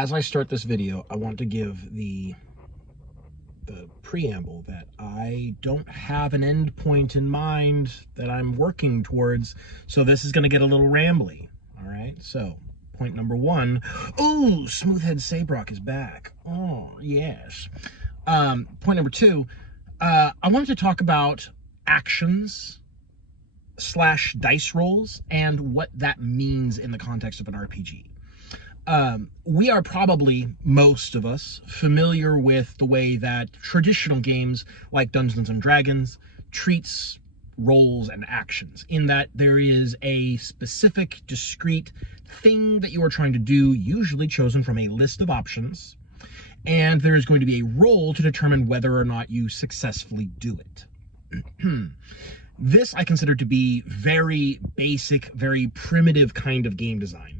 as I start this video, I want to give the preamble that I don't have an end point in mind that I'm working towards, so this is going to get a little rambly. All right, so point number one. Oh, Smoothhead Sabrok is back. Oh, yes. Point number two, I wanted to talk about actions / dice rolls and what that means in the context of an RPG. We are probably, most of us, familiar with the way that traditional games like Dungeons and Dragons treats roles and actions, in that there is a specific, discrete thing that you are trying to do, usually chosen from a list of options, and there is going to be a roll to determine whether or not you successfully do it. This I consider to be very basic, very primitive kind of game design.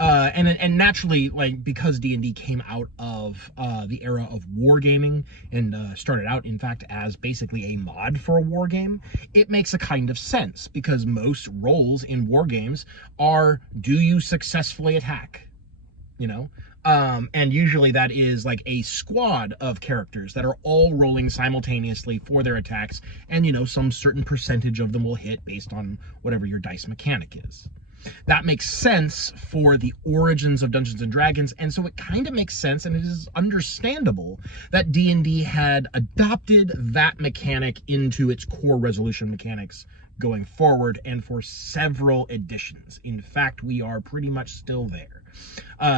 And naturally, like, because D&D came out of the era of wargaming and started out, in fact, as basically a mod for a war game, it makes a kind of sense, because most roles in war games are, do you successfully attack? You know? And usually that is like a squad of characters that are all rolling simultaneously for their attacks, and, you know, some certain percentage of them will hit based on whatever your dice mechanic is. That makes sense for the origins of Dungeons and Dragons, and so it kind of makes sense, and it is understandable that D&D had adopted that mechanic into its core resolution mechanics going forward, and for several editions. In fact, we are pretty much still there.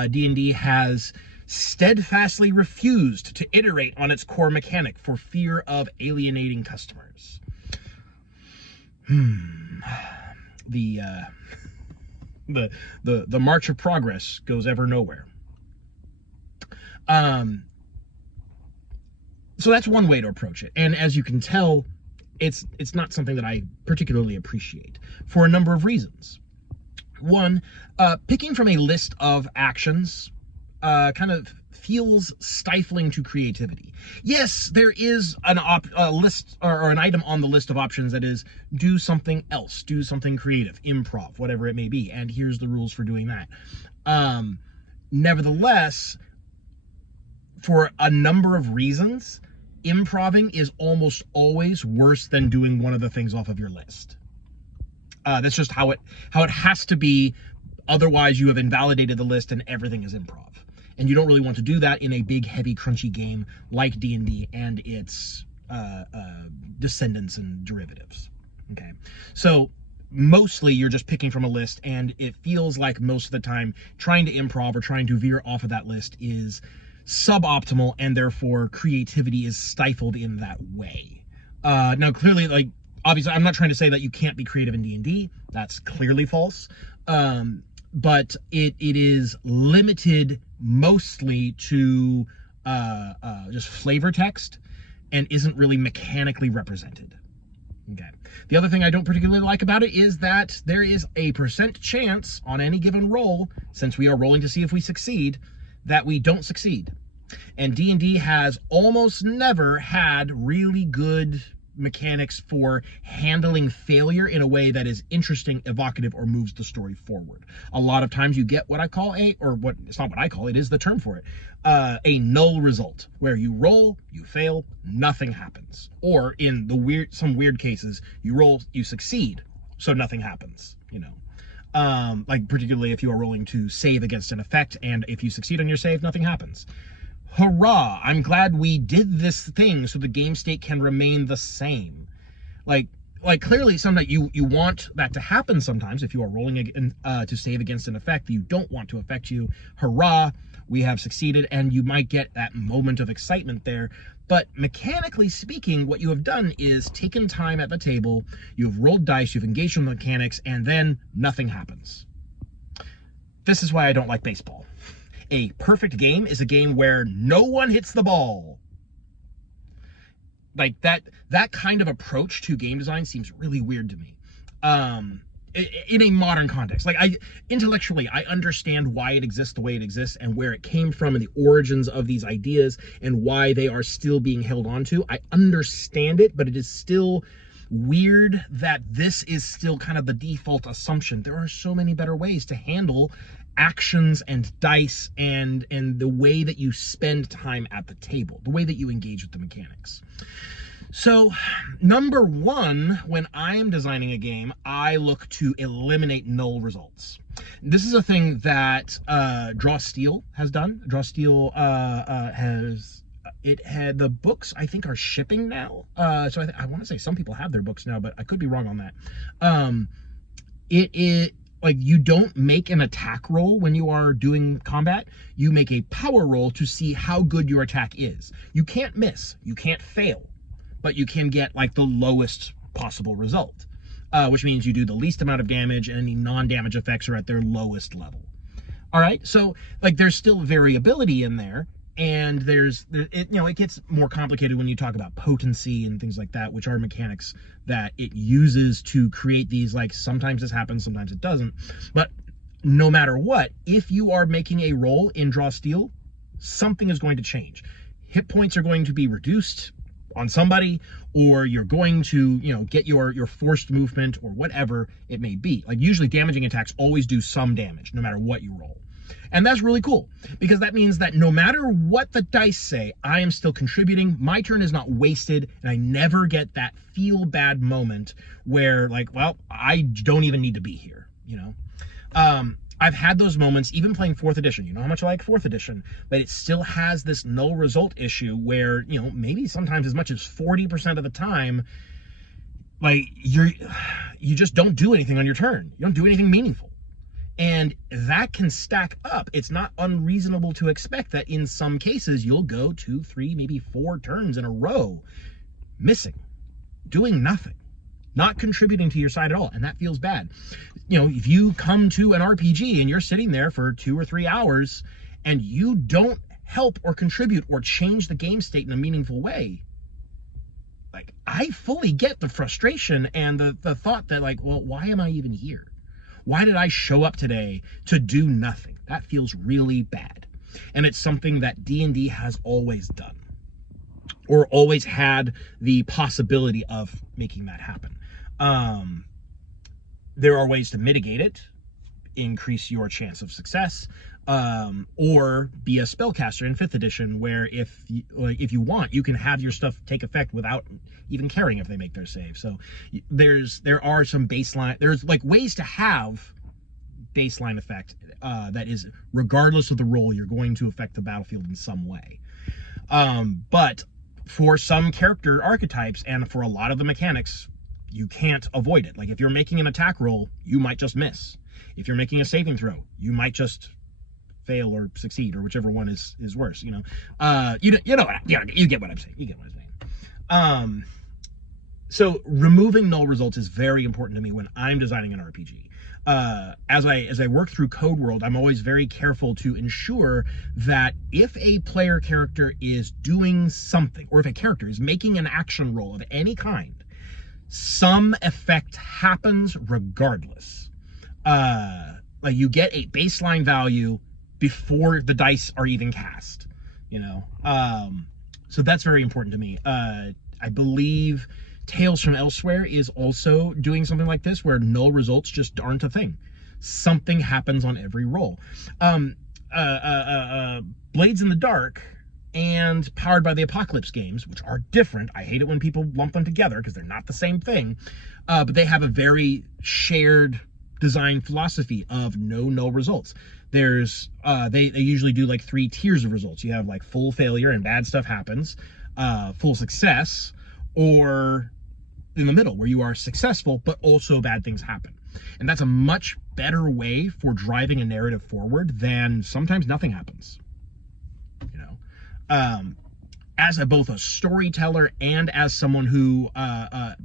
D&D has steadfastly refused to iterate on its core mechanic for fear of alienating customers. The march of progress goes ever nowhere. So that's one way to approach it, and as you can tell, it's not something that I particularly appreciate for a number of reasons. One, picking from a list of actions kind of feels stifling to creativity. Yes, there is a list or an item on the list of options that is do something else, do something creative, improv, whatever it may be, and here's the rules for doing that. Nevertheless, for a number of reasons, improving is almost always worse than doing one of the things off of your list. That's just how it has to be. Otherwise, you have invalidated the list and everything is improv. And you don't really want to do that in a big, heavy, crunchy game like D&D and its descendants and derivatives. Okay, so mostly you're just picking from a list, and it feels like most of the time trying to improv or trying to veer off of that list is suboptimal, and therefore creativity is stifled in that way. Now, clearly, like, obviously, I'm not trying to say that you can't be creative in D&D. That's clearly false. But it is limited mostly to just flavor text and isn't really mechanically represented. Okay. The other thing I don't particularly like about it is that there is a % chance on any given roll, since we are rolling to see if we succeed, that we don't succeed. And D&D has almost never had really good mechanics for handling failure in a way that is interesting, evocative, or moves the story forward. A lot of times you get what I call it's not what I call, it is the term for it, a null result, where you roll, you fail, nothing happens. Or in some weird cases, you roll, you succeed, so nothing happens, you know. Like particularly if you are rolling to save against an effect, and if you succeed on your save, nothing happens. Hurrah, I'm glad we did this thing so the game state can remain the same. Like clearly sometimes you want that to happen sometimes if you are rolling to save against an effect that you don't want to affect you. Hurrah, we have succeeded, and you might get that moment of excitement there. But mechanically speaking, what you have done is taken time at the table, you've rolled dice, you've engaged in mechanics, and then nothing happens. This is why I don't like baseball. A perfect game is a game where no one hits the ball. Like that kind of approach to game design seems really weird to me. In a modern context, like intellectually, I understand why it exists the way it exists and where it came from and the origins of these ideas and why they are still being held onto. I understand it, but it is still weird that this is still kind of the default assumption. There are so many better ways to handle actions and dice and the way that you spend time at the table, the way that you engage with the mechanics. So, number one, when I am designing a game, I look to eliminate null results. This is a thing that Draw Steel has done. Draw Steel had the books, I think, are shipping now. So I want to say some people have their books now, but I could be wrong on that. It like, you don't make an attack roll when you are doing combat. You make a power roll to see how good your attack is. You can't miss, you can't fail, but you can get like the lowest possible result, which means you do the least amount of damage and any non-damage effects are at their lowest level. All right, so like there's still variability in there, and it gets more complicated when you talk about potency and things like that, which are mechanics that it uses to create these, like, sometimes this happens, sometimes it doesn't. But no matter what, if you are making a roll in Draw Steel, something is going to change. Hit points are going to be reduced on somebody, or you're going to, get your forced movement or whatever it may be. Like, usually damaging attacks always do some damage no matter what you roll. And that's really cool, because that means that no matter what the dice say, I am still contributing. My turn is not wasted, and I never get that feel bad moment where, like, well, I don't even need to be here, I've had those moments even playing 4th edition. You know how much I like 4th edition, but it still has this null result issue where, maybe sometimes as much as 40% of the time, like, you just don't do anything on your turn. You don't do anything meaningful. And that can stack up. It's not unreasonable to expect that in some cases you'll go 2, 3, maybe 4 turns in a row missing, doing nothing, not contributing to your side at all, and that feels bad. If you come to an RPG and you're sitting there for 2 or 3 hours and you don't help or contribute or change the game state in a meaningful way, like, I fully get the frustration and the thought that, like, well, why am I even here? Why did I show up today to do nothing? That feels really bad. And it's something that D&D has always done, or always had the possibility of making that happen. There are ways to mitigate it, increase your chance of success, or be a spellcaster in 5th edition, where if you want, you can have your stuff take effect without even caring if they make their save. So there are some baseline, there's like ways to have baseline effect that is, regardless of the role, you're going to affect the battlefield in some way. But for some character archetypes and for a lot of the mechanics, you can't avoid it. Like, if you're making an attack roll, you might just miss. If you're making a saving throw, you might just fail or succeed, or whichever one is worse. You get what I'm saying. You get what I'm saying. So removing null results is very important to me when I'm designing an RPG. As I work through Code World, I'm always very careful to ensure that if a player character is doing something, or if a character is making an action roll of any kind, some effect happens regardless. Like, you get a baseline value before the dice are even cast, so that's very important to me. I believe Tales from Elsewhere is also doing something like this, where null results just aren't a thing. Something happens on every roll. Blades in the Dark and Powered by the Apocalypse games, which are different. I hate it when people lump them together because they're not the same thing. But they have a very shared design philosophy of no null results. There's they usually do like 3 tiers of results. You have like full failure and bad stuff happens, full success, or in the middle where you are successful but also bad things happen. And that's a much better way for driving a narrative forward than sometimes nothing happens. As both a storyteller and as someone who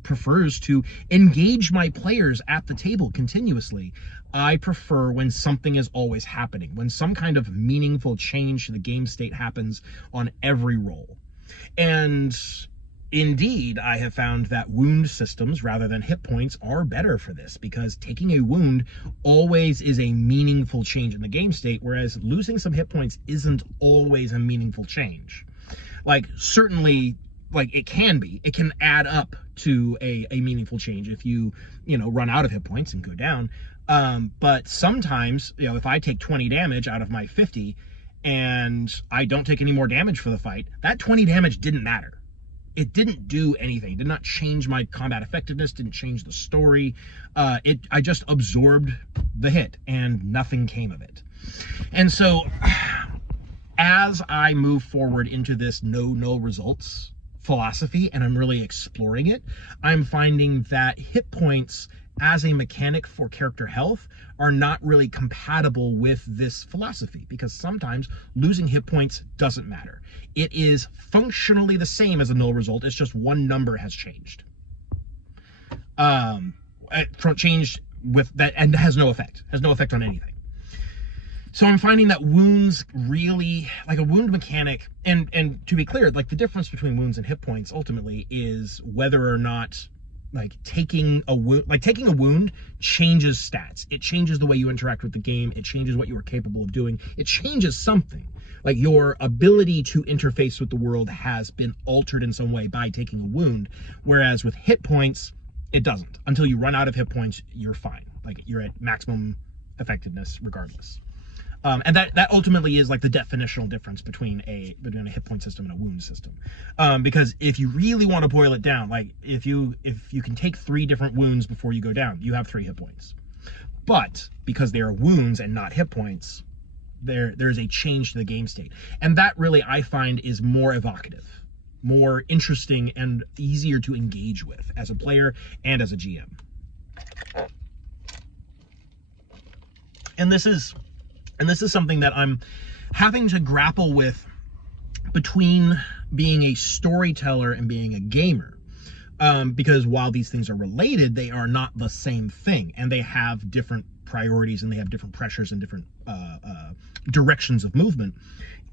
prefers to engage my players at the table continuously, I prefer when something is always happening, when some kind of meaningful change to the game state happens on every roll. And indeed, I have found that wound systems rather than hit points are better for this, because taking a wound always is a meaningful change in the game state, whereas losing some hit points isn't always a meaningful change. Like, certainly, like, it can add up to a meaningful change if you run out of hit points and go down. But sometimes, if I take 20 damage out of my 50 and I don't take any more damage for the fight, that 20 damage didn't matter. It didn't do anything. It did not change my combat effectiveness, didn't change the story. I just absorbed the hit and nothing came of it. And so as I move forward into this no null results philosophy and I'm really exploring it, I'm finding that hit points as a mechanic for character health are not really compatible with this philosophy, because sometimes losing hit points doesn't matter. It is functionally the same as a null result, it's just one number has changed. Changed with that, and has no effect on anything. So I'm finding that wounds really, like a wound mechanic, and to be clear, like the difference between wounds and hit points ultimately is whether or not taking a wound changes stats. It changes the way you interact with the game. It changes what you are capable of doing. It changes something. Like your ability to interface with the world has been altered in some way by taking a wound. Whereas with hit points, it doesn't. Until you run out of hit points, you're fine. Like you're at maximum effectiveness regardless. And that ultimately is like the definitional difference between a hit point system and a wound system. Because if you really want to boil it down, like if you can take 3 different wounds before you go down, you have 3 hit points. But because they are wounds and not hit points, there's a change to the game state. And that really I find is more evocative, more interesting, and easier to engage with as a player and as a GM. And this is something that I'm having to grapple with between being a storyteller and being a gamer. Because while these things are related, they are not the same thing, and they have different priorities and they have different pressures and different directions of movement.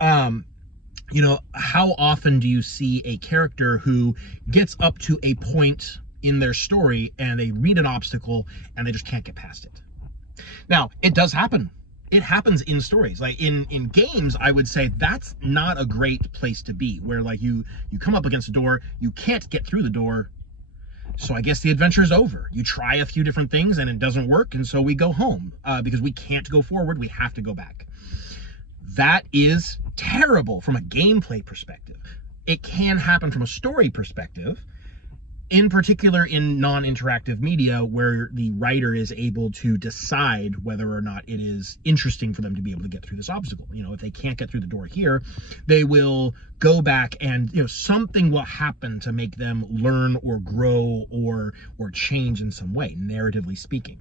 How often do you see a character who gets up to a point in their story and they read an obstacle and they just can't get past it? Now, it does happen. It happens in stories. Like in games, I would say that's not a great place to be, where like you come up against a door, you can't get through the door, so I guess the adventure is over. You try a few different things and it doesn't work, and so we go home because we can't go forward, we have to go back. That is terrible from a gameplay perspective. It can happen from a story perspective, in particular in non-interactive media, where the writer is able to decide whether or not it is interesting for them to be able to get through this obstacle. If they can't get through the door here, they will go back and something will happen to make them learn or grow or change in some way, narratively speaking.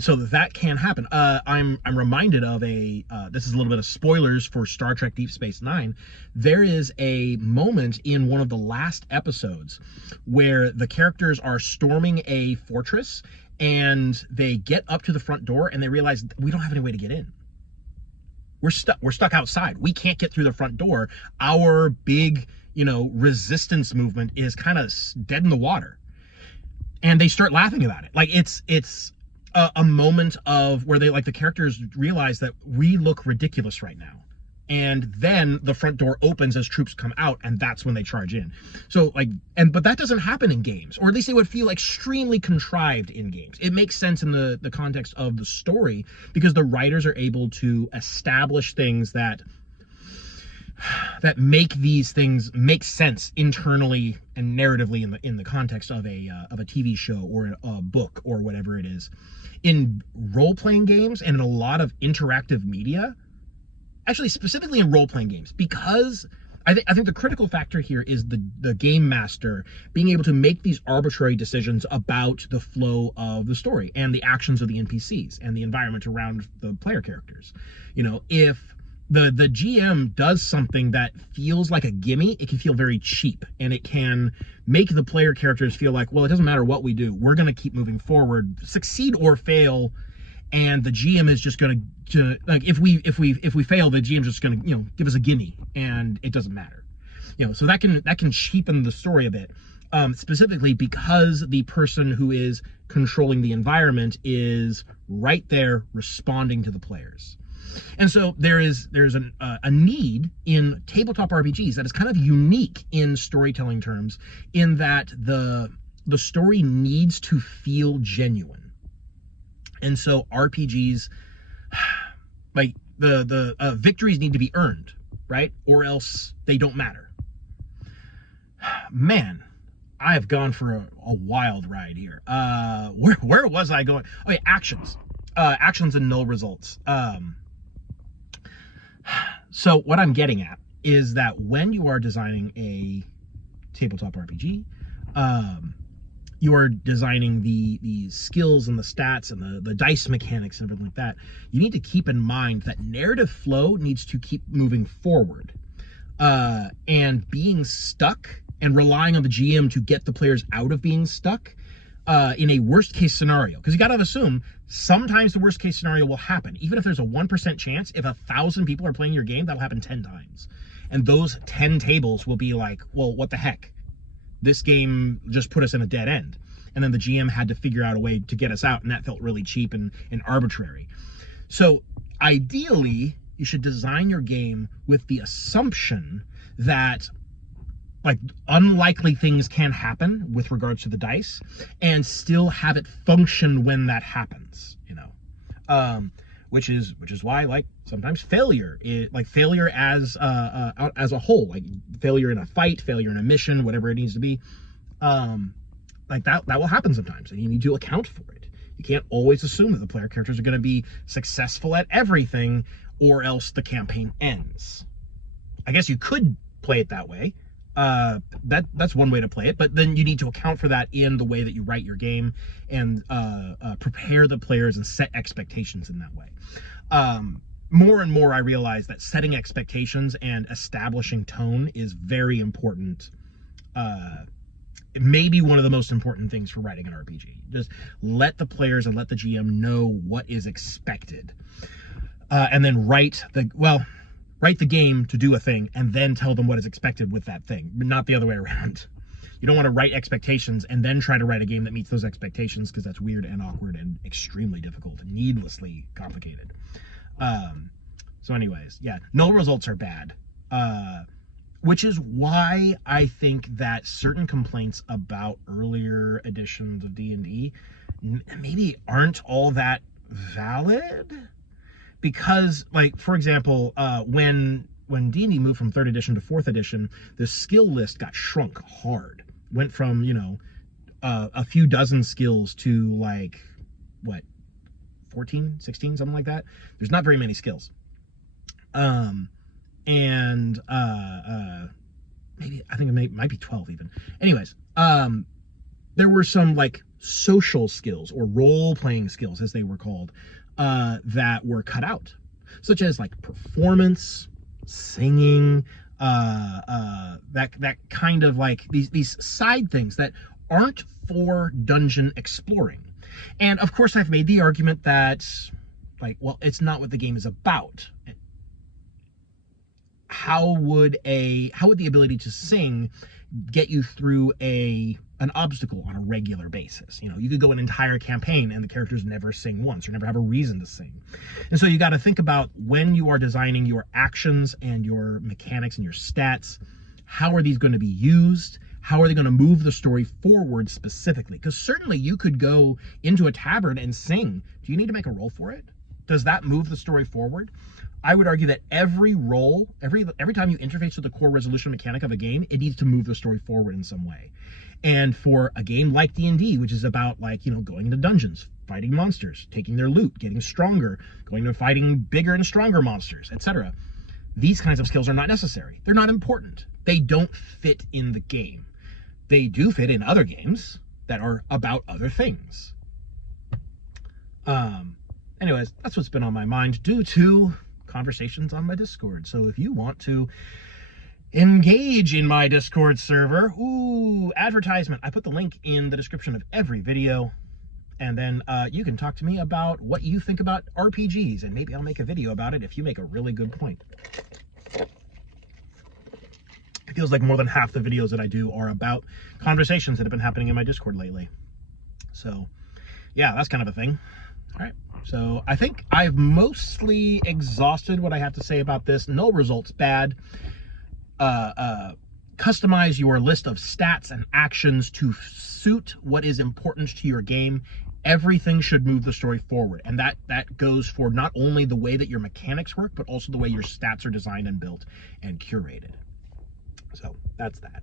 So that can happen. I'm reminded of this is a little bit of spoilers for Star Trek Deep Space Nine. There is a moment in one of the last episodes where the characters are storming a fortress and they get up to the front door and they realize we don't have any way to get in. We're stuck outside. We can't get through the front door. Our big, resistance movement is kind of dead in the water. And they start laughing about it. Like it's a moment of where the characters realize that we look ridiculous right now. And then the front door opens as troops come out, and that's when they charge in. So but that doesn't happen in games, or at least it would feel extremely contrived in games. It makes sense in the context of the story, because the writers are able to establish things that make these things make sense internally and narratively in the context of a TV show or a book or whatever it is. In role-playing games and in a lot of interactive media, actually specifically in role-playing games, because I think the critical factor here is the game master being able to make these arbitrary decisions about the flow of the story and the actions of the NPCs and the environment around the player characters. If the GM does something that feels like a gimme, it can feel very cheap, and it can make the player characters feel like, well, it doesn't matter what we do, we're going to keep moving forward, succeed or fail, and the GM is just going to if we fail, the GM is just going to give us a gimme, and it doesn't matter. So that can cheapen the story a bit, specifically because the person who is controlling the environment is right there responding to the players. And so there's a need in tabletop RPGs that is kind of unique in storytelling terms, in that the story needs to feel genuine. And so RPGs, like the victories need to be earned, right? Or else they don't matter. Man, I have gone for a wild ride here. Where was I going? Oh yeah, actions. Actions and null results. So what I'm getting at is that when you are designing a tabletop RPG, you are designing the skills and the stats and the dice mechanics and everything like that, you need to keep in mind that narrative flow needs to keep moving forward. And being stuck and relying on the GM to get the players out of being stuck in a worst case scenario, because you got to assume sometimes the worst case scenario will happen. Even if there's a 1% chance, if 1,000 people are playing your game, that'll happen 10 times. And those 10 tables will be like, well, what the heck? This game just put us in a dead end. And then the GM had to figure out a way to get us out, and that felt really cheap and arbitrary. So ideally, you should design your game with the assumption that like unlikely things can happen with regards to the dice and still have it function when that happens, you know. Which is why like sometimes failure is like failure as a whole, like failure in a fight, failure in a mission, whatever it needs to be, like that will happen sometimes, and you need to account for it. You can't always assume that the player characters are going to be successful at everything, or else the campaign ends. I guess you could play it that way. That's one way to play it, but then you need to account for that in the way that you write your game and prepare the players and set expectations in that way. More and more I realize that setting expectations and establishing tone is very important. It may be one of the most important things for writing an RPG. Just let the players and let the GM know what is expected, and then write the game to do a thing and then tell them what is expected with that thing, but not the other way around. You don't want to write expectations and then try to write a game that meets those expectations, because that's weird and awkward and extremely difficult and needlessly complicated. So anyways, yeah, null results are bad, which is why I think that certain complaints about earlier editions of D&D maybe aren't all that valid. Because, like, for example, when D&D moved from 3rd edition to 4th edition, the skill list got shrunk hard. Went from, you know, a few dozen skills to, like, what, 14, 16, something like that? There's not very many skills. Maybe, I think it might be 12 even. Anyways, there were some, like, social skills, or role-playing skills, as they were called, that were cut out, such as like performance, singing, that kind of like these side things that aren't for dungeon exploring. And of course, I've made the argument that, like, well, it's not what the game is about. How would the ability to sing get you through an obstacle on a regular basis? You know, you could go an entire campaign and the characters never sing once or never have a reason to sing. And so you got to think about, when you are designing your actions and your mechanics and your stats, how are these going to be used? How are they going to move the story forward specifically? Because certainly you could go into a tavern and sing. Do you need to make a roll for it? Does that move the story forward? I would argue that every roll, every time you interface with the core resolution mechanic of a game, it needs to move the story forward in some way. And for a game like D&D, which is about, like, you know, going into dungeons, fighting monsters, taking their loot, getting stronger, going to fighting bigger and stronger monsters, etc., these kinds of skills are not necessary. They're not important. They don't fit in the game. They do fit in other games that are about other things. Anyways, that's what's been on my mind due to conversations on my Discord. So if you want to engage in my Discord server, advertisement, I put the link in the description of every video, and then you can talk to me about what you think about RPGs, and maybe I'll make a video about it if you make a really good point. It feels like more than half the videos that I do are about conversations that have been happening in my Discord lately. So yeah, that's kind of a thing. All right. So I think I've mostly exhausted what I have to say about this. Null results bad. Customize your list of stats and actions to suit what is important to your game Everything should move the story forward, and that goes for not only the way that your mechanics work, but also the way your stats are designed and built and curated. So that's that.